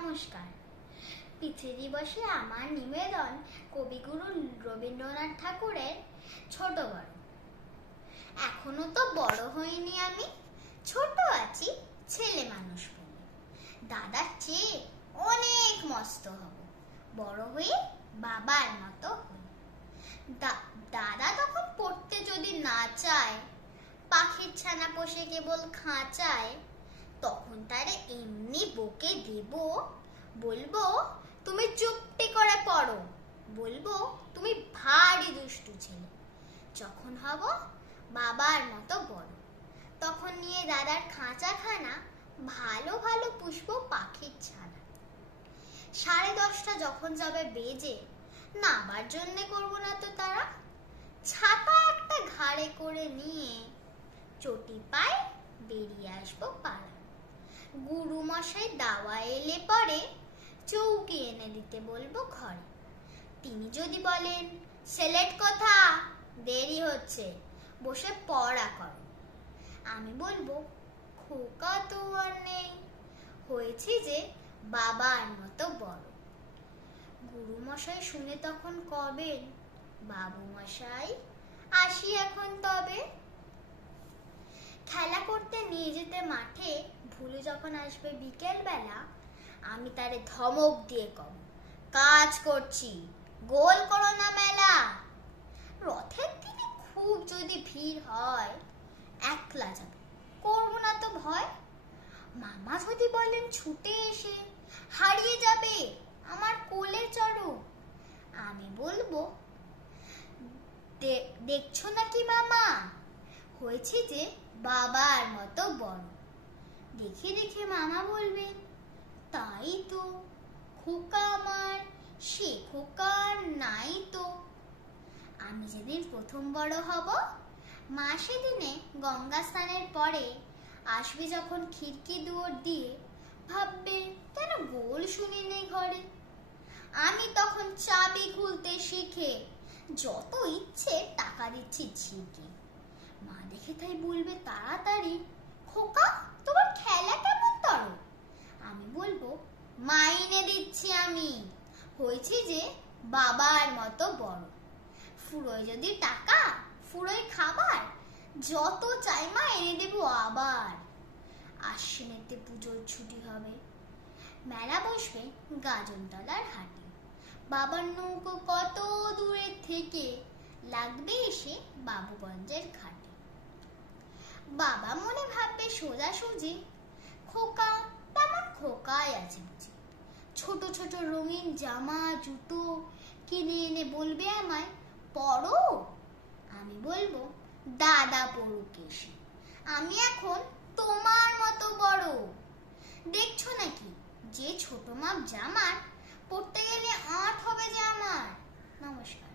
নমস্কার। পিতৃ দিবসে আমার নিবেদন কবিগুরু রবীন্দ্রনাথ ঠাকুরের ছোট বড়। এখনো তো বড় হইনি আমি, ছোট আছি ছেলে মানুষ বলে। দাদার চেয়ে অনেক মস্ত হব, বড় হয়ে বাবার মতো হই। দাদা তখন পড়তে যদি না চায়, পাখির ছানা পোষে কেবল খাঁচায়, তখন তারে এমনি বকে দেব, বলবো তুমি চুপটি করে পড়ো, বলবো তুমি ভারী দুষ্টু ছেলে। যখন হব বাবার মতো বড়, তখন নিয়ে দাদার খাঁচাখানা ভালো ভালো পুষবো পাখির ছানা। 10:30 যখন যাবে বেজে, নাবার জন্যে করবো না তো তারা, ছাতা একটা ঘাড়ে করে নিয়ে চটি পায়ে বেরিয়ে আসবো পাড়া। গুরু মশাই দাওয়া এলে পরে চৌকি এনে দিতে বলবো ঘরে। তিনি যদি বলেন সেলেট কোথা, দেরি হচ্ছে, বসে পড়া করো, আমি বলবো খোকা তো আর নেই, হয়েছি যে বাবার মতো বড়। গুরু মশাই শুনে তখন কবেন, বাবু মশাই আসি এখন তবে। খেলা করতে নিয়ে যেতে মাঠে ভুলে যখন আসবে বিকেল বেলা, আমি তারে ধমক দিয়ে কব, কাজ করছি, গোল করো না মেলা। রথের দিনে খুব যদি ভিড় হয়, একলা যাবে, করবো না তো ভয়। মামা যদি বলেন ছুটে এসে, হারিয়ে যাবে আমার কোলে চড়ো, আমি বলবো দেখছো নাকি মামা, হয়েছে যে বাবার মতো বড়। দেখে দেখে মামা বলবেন তাই তো, খোকা আমার সে খোকা নাই তো। আমি যেদিন প্রথম বড় হব, মা সেদিনে গঙ্গা স্নানের পরে আসবে যখন খিড়কি দুয়ার দিয়ে, ভাববে কেন গোল শুনি নেই ঘরে। আমি তখন চাবি খুলতে শিখে যত ইচ্ছে টাকা দিচ্ছি ঝিকে। মা দেখে তাই বলবে তাড়াতাড়ি, খোকা তোমার খেলা কেমন তর। আমি বলবো মাইনে দিচ্ছি আমি, হয়েছি যে বাবার মতো বড়। ফুরোয় যদি টাকা, ফুরোয় খাবার, যত চাই মা এনে দেবো আবার। আশ্বিনেতে পুজোর ছুটি হবে, মেলা বসবে গাজনতলার হাটে। বাবার নৌকো কত দূরের থেকে লাগবে এসে বাবুগঞ্জের ঘাটে। বাবা মনে ভাববে সোজাসুজি, খোকা তেমন খোকাই আছে বুঝি। ছোট ছোট রঙিন জামা জুতো কিনে এনে বলবে আমায় পড়ো, আমি বলবো দাদা পড়ুক এসে, আমি এখন তোমার মতো বড়। দেখছো নাকি যে ছোট মাপ জামার, পড়তে গেলে আঁট হবে যে আমার। নমস্কার।